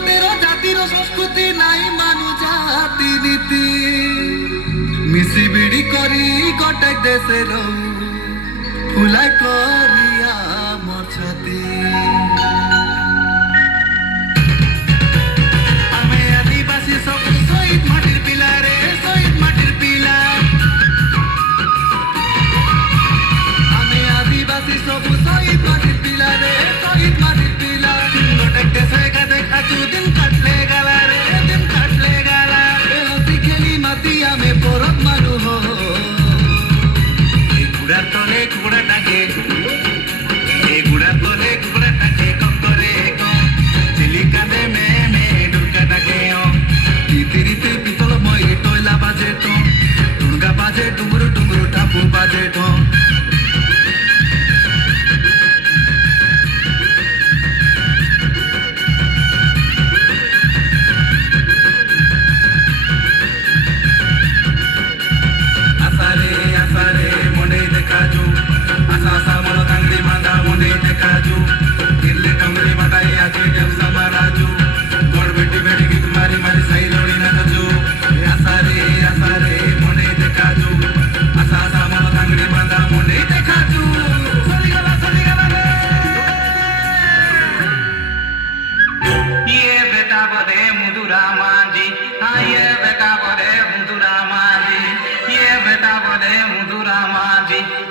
তেরো জাতির সংস্কৃতি নাই মানু জাতি নীতি মিশি বিড়ি করি গোটাই দেশের ফুলাই করিয়া মছাতি আমি আদিবাসী সব শহীদ মাটির পিলা রে শহীদ মাটির পিলা আমি আদিবাসী সব শহীদ মাটির পিলা রে শহীদ মাটির পিলা গোটাই দেশে দেখাচু দিন কাটলে গেলা রে দিন কাটলে গেলা হসি খেলি মাতি আমি পরব মানু হো এই গুড়ার তলে গুড়াটাকে এই গুড়ার তলে গুড়াটাকে করে চিলিকা দে মে ডুরকাটাকে তিরিতে পিতল মই টয়লা বাজে তো টুনগা বাজে ডুমরু ডুমরু টাপু বাজে তো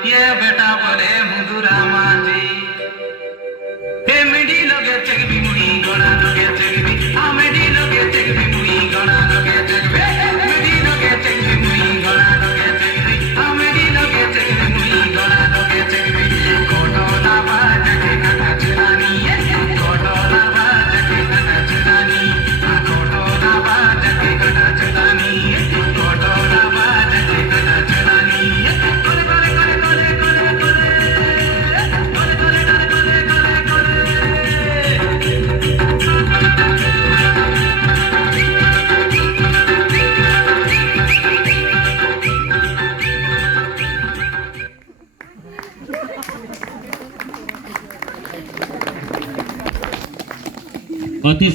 ये बेटा बोले मुदुरा माजी हे मेडी लोगे चगबी मुई गोड़ा लोगे चगबी आ मेडी लोगे चगबी मुई गोड़ा लोगे चगबी मेडी लोगे चगबी मुई गोड़ा लोगे चगबी आ मेडी लोगे चगबी मुई गोड़ा लोगे चगबी कोटोला बाज के कथा चुरानी कोटोला बाज के कथा चुरानी कोटोला बाज के कथा चुरानी कोटोला बाज के कथा चुरानी অতি